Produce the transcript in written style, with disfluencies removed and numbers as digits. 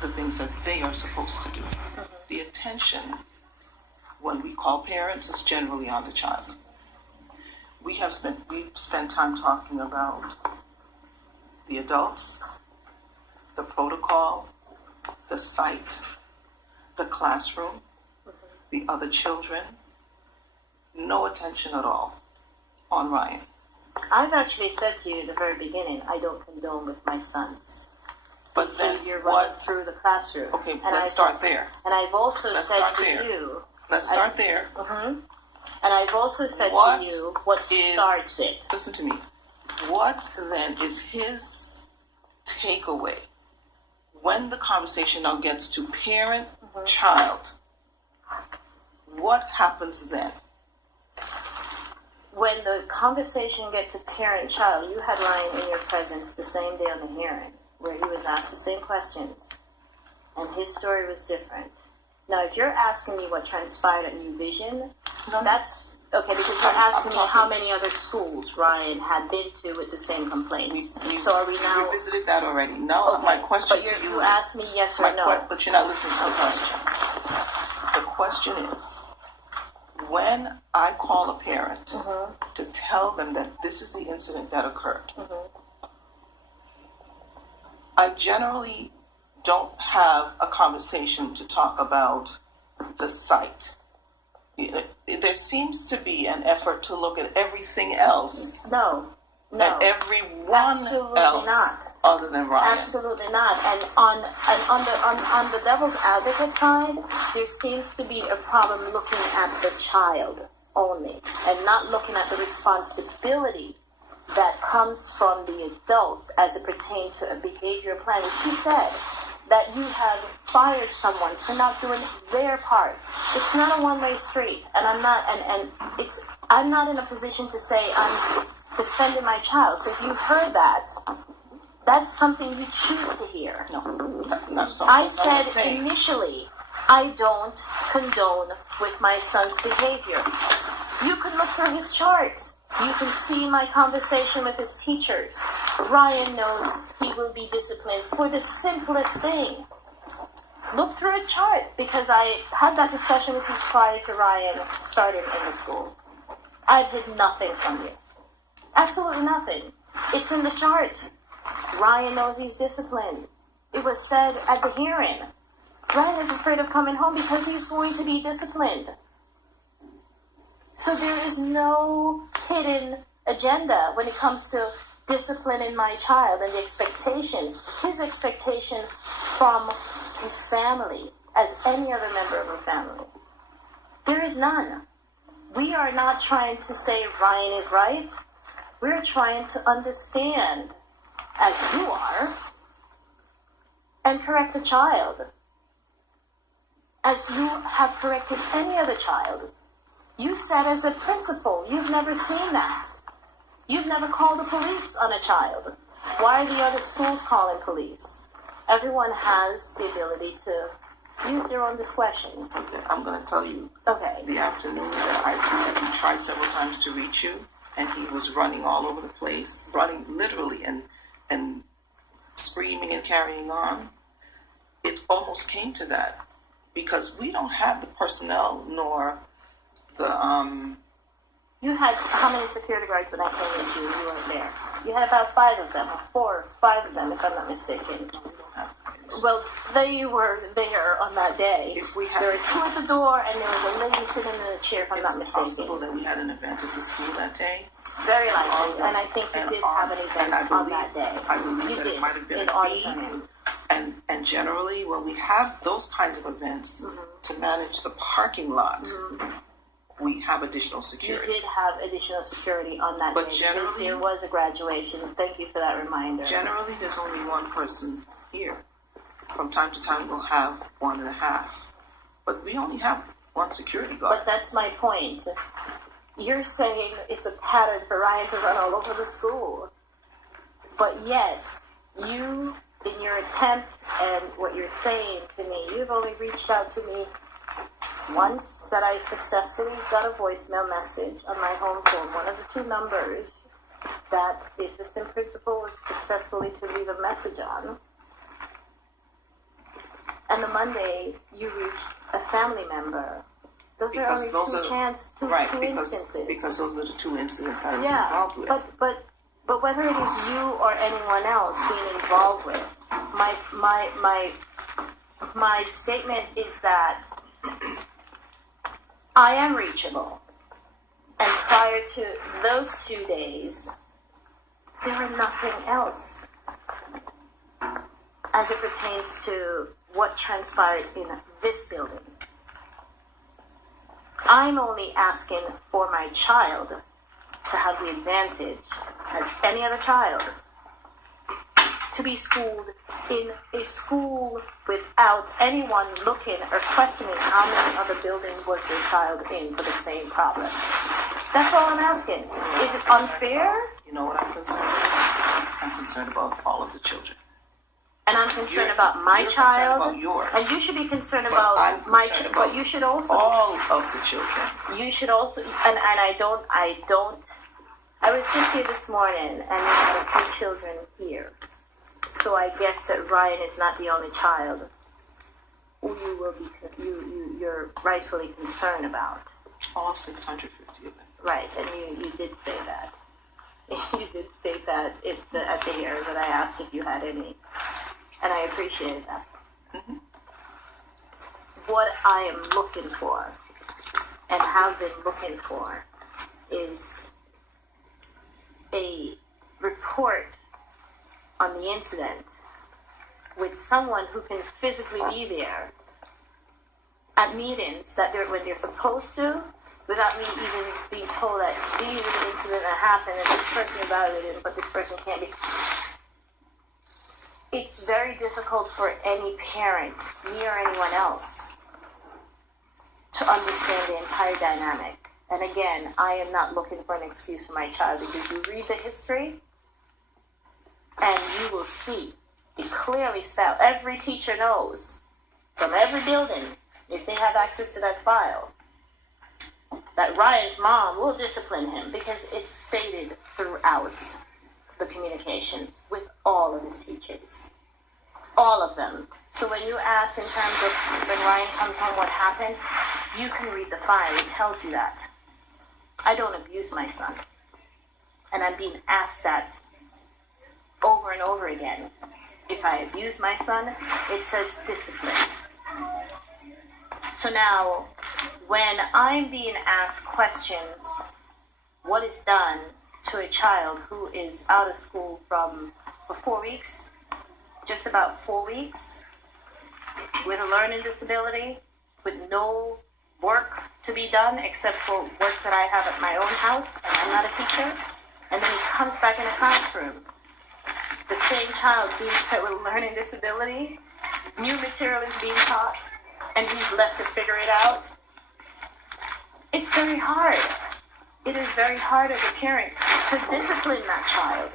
the things that they are supposed to do. The attention, when we call parents, is generally on the child. We've spent time talking about the adults, the protocol, the site, the classroom, the other children. No attention at all on Ryan. I've actually said to you at the very beginning, I don't condone with my sons. But then You're running what? through the classroom. Okay, And let's start there. And I've also Let's said start to there. you. Let's start there. And I've also said What to you what is- starts it. Listen to me. What then is his takeaway when the conversation now gets to parent, child? What happens then? When the conversation gets to parent-child, you had Ryan in your presence the same day on the hearing, where he was asked the same questions, and his story was different. Now, if you're asking me what transpired at New Vision, that's okay, because you're asking me how many other schools Ryan had been to with the same complaints. So are we now? We visited that already. No, Okay, my question but to you you is, asked me yes or no. but you're not listening to the question. The question is, when I call a parent to tell them that this is the incident that occurred, I generally don't have a conversation to talk about the site. There seems to be an effort to look at everything else No. and everyone Absolutely else not. other than Ryan. Absolutely not. And on the devil's advocate side, there seems to be a problem looking at the child only and not looking at the responsibility that comes from the adults as it pertains to a behavior plan. She said that you have fired someone for not doing their part. It's not a one-way street, and I'm not in a position to say I'm defending my child. So if you've heard that, that's something you choose to hear. No, not so. I said initially, I don't condone with my son's behavior. You can look through his chart. You can see my conversation with his teachers. Ryan knows he will be disciplined for the simplest thing. Look through his chart, because I had that discussion with you prior to Ryan starting in the school. I've hid nothing from you. Absolutely nothing. It's in the chart. Ryan knows he's disciplined. It was said at the hearing. Ryan is afraid of coming home because he's going to be disciplined. So there is no hidden agenda when it comes to disciplining my child and the expectation, his expectation from his family as any other member of a family. There is none. We are not trying to say Ryan is right. We're trying to understand, as you are, and correct the child, as you have corrected any other child. You said as a principal, you've never seen that. You've never called the police on a child. Why are the other schools calling police? Everyone has the ability to use their own discretion. I'm going to tell you, Okay. the afternoon that I tried several times to reach you, and he was running all over the place, running literally and screaming and carrying on. It almost came to that, because we don't have the personnel nor the You had how many security guards when I came with you? You weren't there. You had about 5 of them, 4 or 5 of them, if I'm not mistaken. Well, they were there on that day. If we had, there were 2 at the door, and there was a lady sitting in a chair, if I'm not it's mistaken. possible that we had an event at the school that day. Very likely, and I think you did have an event on that day. I believe You that did, it might have been in a auditorium. And generally, when we have those kinds of events to manage the parking lot, we have additional You security. did have additional security on that But day, because generally- there was a graduation. Thank you for that reminder. Generally, there's only one person here. From time to time, we'll have 1.5. But we only have one security But guard. that's my point. You're saying it's a pattern for Ryan to run all over the school. But yet, you, in your attempt and what you're saying to me, you've only reached out to me once that I successfully got a voicemail message on my home phone, one of the 2 numbers that the assistant principal was successfully to leave a message on. Monday you reach a family member. Those Because are those only are two instances. because those are the two incidents I was Yeah, involved with. but whether it is you or anyone else being involved with, my statement is that I am reachable. And prior to those 2 days, there were nothing else as it pertains to what transpired in this building. I'm only asking for my child to have the advantage, as any other child, to be schooled in a school without anyone looking or questioning how many other buildings was their child in for the same problem. That's all I'm asking. Is it unfair? You know what I'm concerned about? I'm concerned about all of the children. And I'm concerned about my You're child. concerned about yours. And you should be concerned But about I'm my concerned child. about But you should also. all of the children. You should also. And I don't. I was just here this morning, and we had a few children here. So I guess that Ryan is not the only child who you will be. You're rightfully concerned about. All 650 of them. Right, and you did say that. You did state that at the hearing that I asked if you had any, and I appreciate that. Mm-hmm. What I am looking for, and have been looking for, is a report on the incident with someone who can physically be there at meetings when they're supposed to, without me even being told that these are the incident that happened and this person evaluated, but this person can't be. It's very difficult for any parent, me or anyone else, to understand the entire dynamic. And again, I am not looking for an excuse for my child, because you read the history and you will see it clearly spelled. Every teacher knows from every building, if they have access to that file, that Ryan's mom will discipline him, because it's stated throughout the communications with all of his teachers. All of them. So when you ask in terms of when Ryan comes home what happened, you can read the file. It tells you that. I don't abuse my son. And I'm being asked that over and over again. If I abuse my son, it says discipline. So now, when I'm being asked questions, what is done to a child who is out of school for 4 weeks, just about 4 weeks, with a learning disability, with no work to be done except for work that I have at my own house, and I'm not a teacher, and then he comes back in a classroom, the same child being set with a learning disability, new material is being taught, and he's left to figure it out. It's very hard. It is very hard as a parent to discipline that child.